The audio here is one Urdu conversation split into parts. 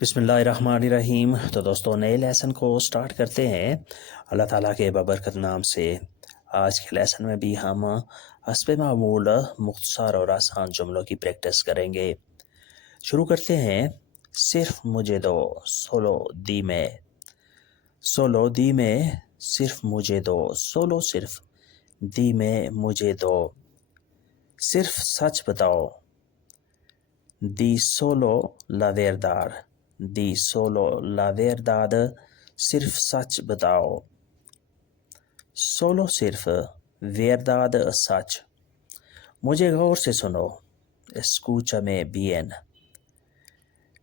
بسم اللہ الرحمن الرحیم۔ تو دوستوں نئے لیسن کو سٹارٹ کرتے ہیں اللہ تعالیٰ کے بابرکت نام سے۔ آج کے لیسن میں بھی ہم حسب معمول مختصر اور آسان جملوں کی پریکٹس کریں گے۔ شروع کرتے ہیں۔ صرف مجھے دو سولو دی میں، سولو دی میں صرف مجھے دو، سولو صرف دی میں مجھے دو۔ صرف سچ بتاؤ، دی سولو لا ویرداد، دی سولو لا ویرداد، صرف سچ بتاؤ۔ سولو صرف، ویرداد سچ۔ مجھے غور سے سنو، اسکوچame bien،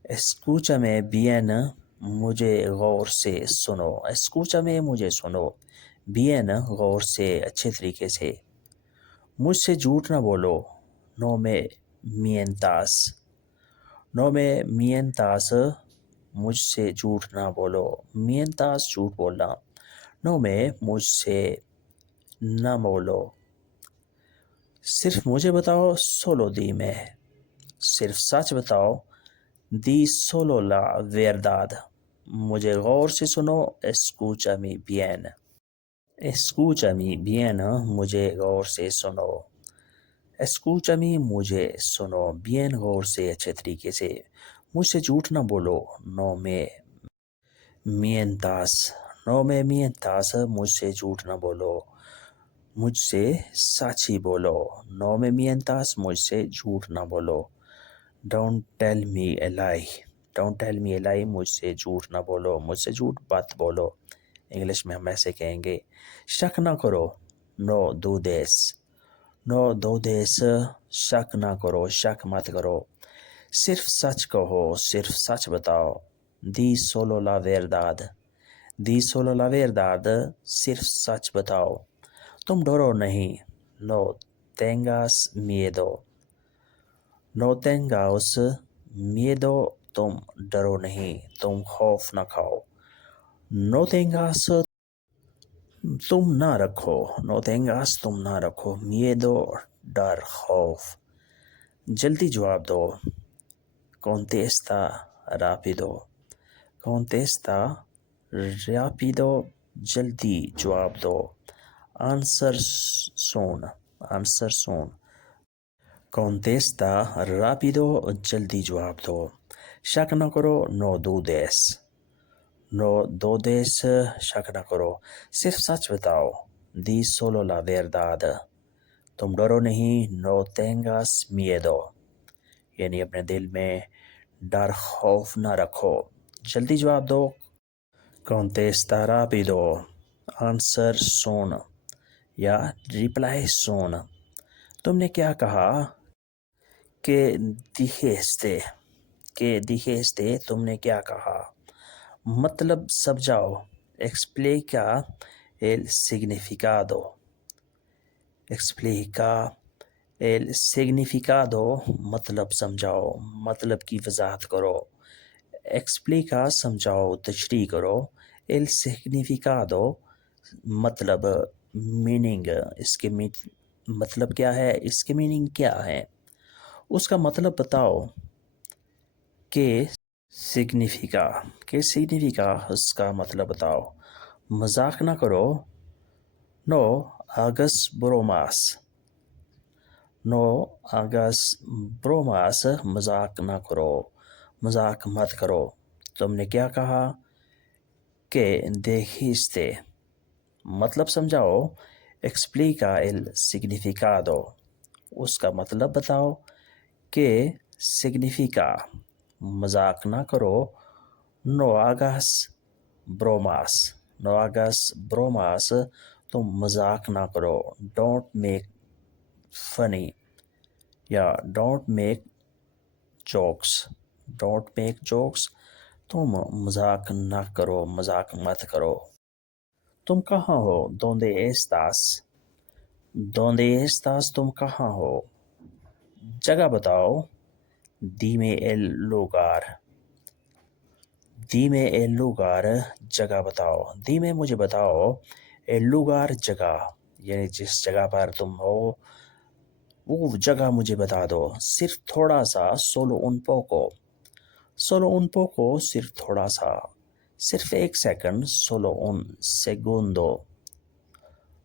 اسکوچame bien، مجھے غور سے سنو، اسکوچame مجھے سنو، bien غور سے، اچھے طریقے سے۔ مجھ سے جھوٹ نہ بولو، no me mientas، no me mientas، مجھ سے جھوٹ نہ بولو، mientas جھوٹ بولنا، no me مجھ سے نہ بولو۔ صرف مجھے بتاؤ، solo dime، صرف سچ بتاؤ، di solo la verdad، مجھے غور سے سنو، escúchame bien، escúchame bien، مجھے غور سے سنو، escúchame مجھے سنو، bien غور سے، اچھے طریقے سے۔ مجھ سے جھوٹ نہ بولو، no me mientas، no me mientas، مجھ سے جھوٹ نہ بولو، مجھ سے سچ ہی بولو، no me mientas، مجھ سے جھوٹ نہ بولو۔ don't tell me a lie، don't tell me a lie، مجھ سے جھوٹ نہ بولو، مجھ سے جھوٹ مت بولو۔ انگلش میں ہم ایسے کہیں گے، شک نہ کرو، no dudes، no dudes، شک نہ کرو، شک مت کرو۔ صرف سچ کہو، صرف سچ بتاؤ، di solo la verdad، di solo la verdad، صرف سچ بتاؤ۔ تم ڈرو نہیں، no tengas miedo، no tengas miedo، تم ڈرو نہیں، تم خوف نہ کھاؤ۔ no tengas، تم نہ رکھو، no tengas، تم نہ رکھو، miedo ڈر، خوف۔ جلدی جواب دو، contesta rápido، contesta rápido، جلدی جواب دو۔ answer soon، answer soon، contesta rápido، جلدی جواب دو۔ شک نہ کرو، no dudes، no dudes، شک نہ کرو۔ صرف سچ بتاؤ، di solo la verdad، تم ڈرو نہیں، no tengas miedo، یعنی اپنے دل میں ڈر خوف نہ رکھو۔ جلدی جواب دو، contesta rápido، answer soon یا reply soon۔ تم نے کیا کہا، کہ dijiste، کہ dijiste، تم نے کیا کہا۔ مطلب سمجھاؤ، explica el significado، explica el significado، مطلب سمجھاؤ، مطلب کی وضاحت کرو۔ explica سمجھاؤ، تشریح کرو، el significado مطلب، میننگ، اس کے مطلب کیا ہے، اس کے میننگ کیا ہے، اس کا مطلب بتاؤ۔ کہ significa، کہ significa، اس کا مطلب بتاؤ۔ مذاق نہ کرو، no hagas bromas، no hagas bromas، مذاق نہ کرو، مذاق مت کرو۔ تم نے کیا کہا، کہ dijiste، مطلب سمجھاؤ، explica el significado، اس کا مطلب بتاؤ۔ کہ significa، مذاق نہ کرو، no hagas bromas، no hagas bromas، تم مذاق نہ کرو، don't make funny یا don't make jokes، don't make jokes، تم مذاق نہ کرو، مذاق مت کرو۔ تم کہاں ہو، donde estás، donde estás، تم کہاں ہو۔ جگہ بتاؤ، dime el lugar، dime el lugar، جگہ بتاؤ، dime مجھے بتاؤ، el lugar جگہ، یعنی جس جگہ پر تم ہو وہ جگہ مجھے بتا دو۔ صرف تھوڑا سا، solo un poco، Solo un poco, صرف تھوڑا سا. صرف ایک second, solo un segundo.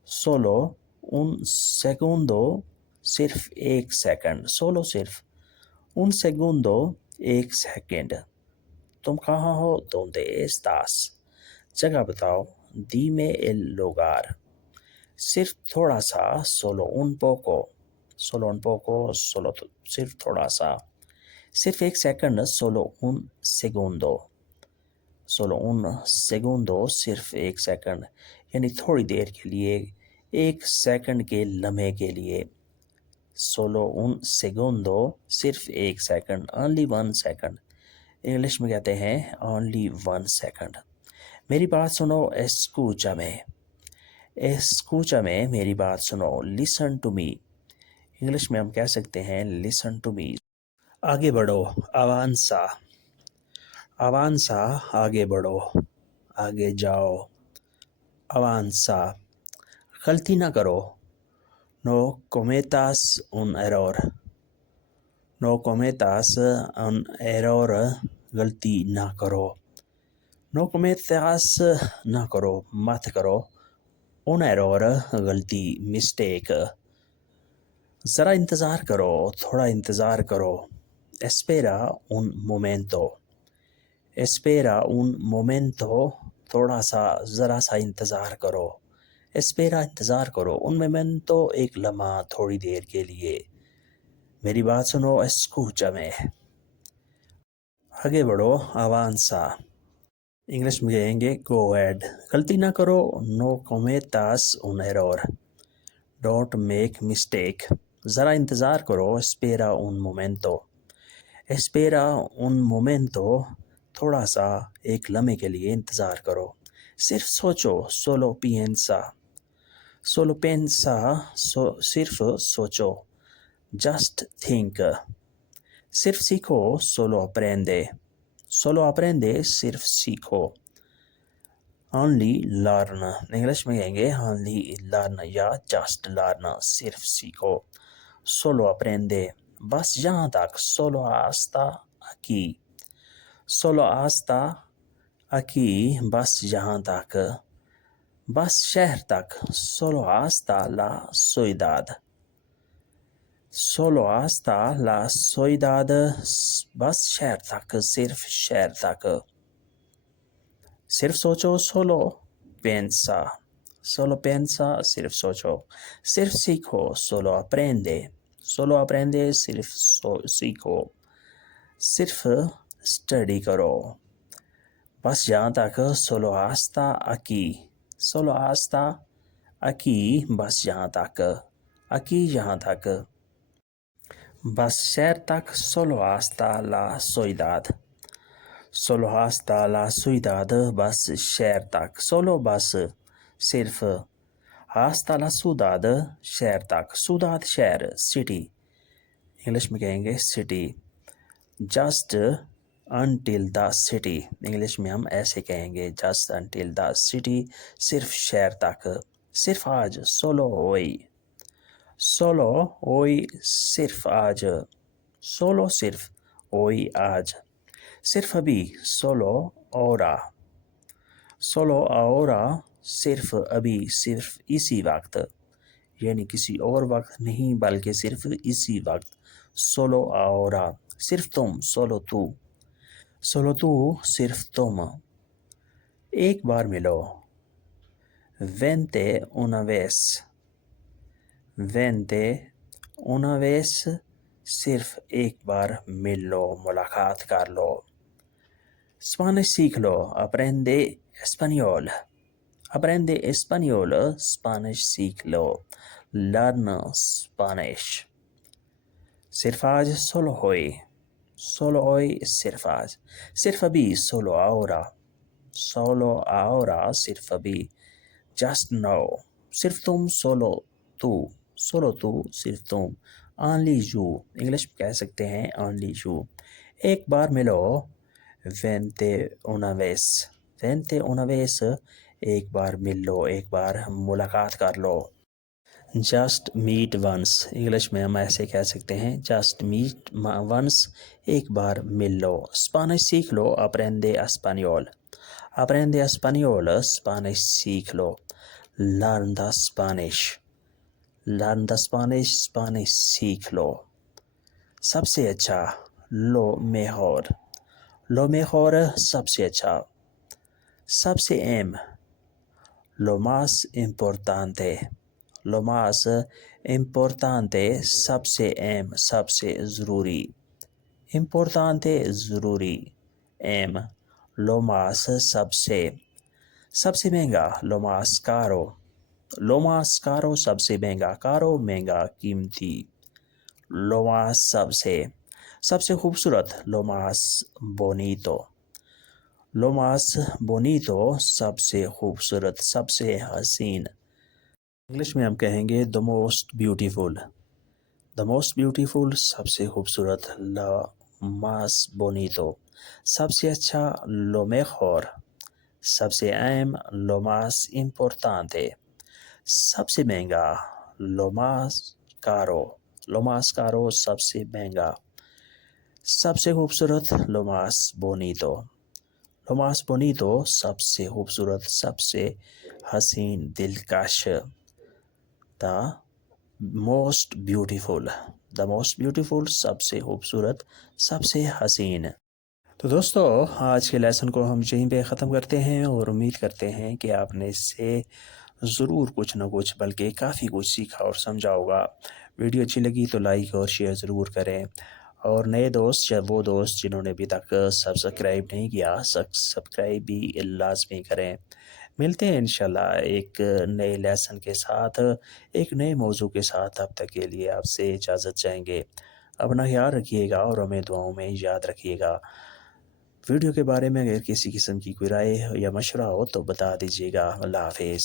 Solo un segundo, صرف ایک سیکنڈ. Solo صرف. Un segundo, ایک سیکنڈ. تم کہاں ہو؟ ¿Dónde estás? جگہ بتاؤ. Dime el lugar. صرف تھوڑا سا, solo un poco. Solo un poco, صرف تھوڑا سا. صرف ایک second, solo un segundo. Solo un segundo, صرف ایک سیکنڈ, یعنی تھوڑی دیر کے لیے, ایک سیکنڈ کے لمحے کے لیے. Solo un segundo, صرف ایک second. Only one second. English میں کہتے ہیں only one second. میری بات سنو, escúchame. Escúchame, میری بات سنو. Listen to me. انگلش میں ہم کہہ سکتے ہیں listen to me. آگے بڑھو, avanza. Avanza, آگے بڑھو, آگے جاؤ. Avanza. غلطی نہ کرو. No cometas un error. No cometas un error, غلطی نہ کرو. No cometas, نہ کرو, مت کرو. Un error, غلطی, mistake. ذرا انتظار کرو, تھوڑا انتظار کرو. Espera un momento. Espera un momento, تھوڑا سا, ذرا سا انتظار کرو. Espera, انتظار کرو. Un momento, ایک لمحہ, تھوڑی دیر کے لیے. میری بات سنو, escúchame. آگے بڑھو, avanza. انگلش میں کہیں گے go ahead. غلطی نہ کرو. No cometas un error. Don't make mistake. ذرا انتظار کرو. Espera un momento. Espera un momento, تھوڑا سا, ایک لمحے کے لیے انتظار کرو. صرف سوچو. Solo piensa. Solo piensa, صرف سوچو. Just think. صرف سیکھو. Solo aprende. Solo aprende, صرف سیکھو. Only learn. انگلش میں کہیں گے only learn یا just learn, صرف سیکھو. Solo aprende. بس یہاں تک. Solo hasta aquí. Solo hasta aquí, بس یہاں تک. بس شہر تک. Solo hasta la ciudad. Solo hasta la ciudad, بس شہر تک, صرف شہر تک. صرف سوچو. Solo piensa. Solo piensa, صرف سوچو. صرف سیکھو. Solo aprende. Solo aprende, صرف سیکھو. صرف اسٹڈی کرو. بس یہاں تک. Solo hasta aquí. Solo hasta aquí, بس یہاں تک. Aquí, یہاں تک. بس شہر تک. Solo hasta la ciudad. Solo hasta la ciudad, بس شہر تک. Solo, بس, صرف. hasta la ciudad, شہر تک. ciudad, شہر, city. انگلش میں کہیں گے city. Just until the city. English میں ہم ایسے کہیں گے just until the city, صرف شہر تک. صرف آج. Solo hoy. Solo hoy, صرف آج. Solo, صرف. hoy, آج. صرف ابھی. Solo ahora. Solo ahora, صرف ابھی, صرف اسی وقت, یعنی کسی اور وقت نہیں بلکہ صرف اسی وقت. Solo ahora, صرف تم. Solo tú. Solo tú, صرف تم. ایک بار ملو. Vente una vez. Vente una vez, صرف ایک بار مل لو, ملاقات کر لو. اسپانش سیکھ لو. Aprende español. Aprende español, Spanish سیکھ لو. Learn Spanish. صرف آج. Solo hoy. Solo hoy, صرف آج. صرف ابھی. Solo ahora. Solo ahora, صرف ابھی. Just now. صرف تم. Solo tú. Solo tú, صرف تم. Only you. انگلش میں کہہ سکتے ہیں only you. ایک بار ملو. Vente una vez. Vente una vez, ایک بار مل لو, ایک بار ملاقات کر لو. جسٹ میٹ ونس، انگلش میں ہم ایسے کہہ سکتے ہیں جسٹ میٹ ونس، ایک بار مل لو۔ اسپانش سیکھ لو، اپریندے اسپانیول، اپریندے اسپانیول، اسپانش سیکھ لو۔ Learn the Spanish, learn the Spanish, Spanish سیکھ لو۔ سب سے اچھا، لو میجور، لو میجور سب سے اچھا۔ سب سے اہم، lo más importante، lo más importante سب سے اہم، سب سے ضروری۔ importante ضروری، اہم، lo más سب سے۔ سب سے مہنگا، lo más caro، lo más caro سب سے مہنگا، caro مہنگا، قیمتی۔ lo más سب سے۔ سب سے خوبصورت، lo más bonito، lo más bonito سب سے خوبصورت، سب سے حسین۔ انگلش میں ہم کہیں گے the most beautiful، the most beautiful سب سے خوبصورت، lo más bonito سب سے اچھا، lo mejor سب سے اہم، lo más importante سب سے مہنگا، lo más caro، lo más caro سب سے مہنگا۔ سب سے خوبصورت، lo más bonito، lo más bonito سب سے خوبصورت، سب سے حسین، دلکش۔ the most beautiful، the most beautiful سب سے خوبصورت، سب سے حسین۔ تو دوستو، آج کے لیسن کو ہم یہیں پہ ختم کرتے ہیں اور امید کرتے ہیں کہ آپ نے اس سے ضرور کچھ نہ کچھ بلکہ کافی کچھ سیکھا اور سمجھا ہوگا۔ ویڈیو اچھی لگی تو لائک اور شیئر ضرور کریں، اور نئے دوست یا وہ دوست جنہوں نے ابھی تک سبسکرائب نہیں کیا، سبسکرائب بھی لازمی کریں۔ ملتے ہیں انشاءاللہ ایک نئے لیسن کے ساتھ، ایک نئے موضوع کے ساتھ۔ اب تک کے لیے آپ سے اجازت چاہیں گے۔ اپنا خیال رکھیے گا اور ہمیں دعاؤں میں یاد رکھیے گا۔ ویڈیو کے بارے میں اگر کسی قسم کی کوئی رائے یا مشورہ ہو تو بتا دیجیے گا۔ اللہ حافظ۔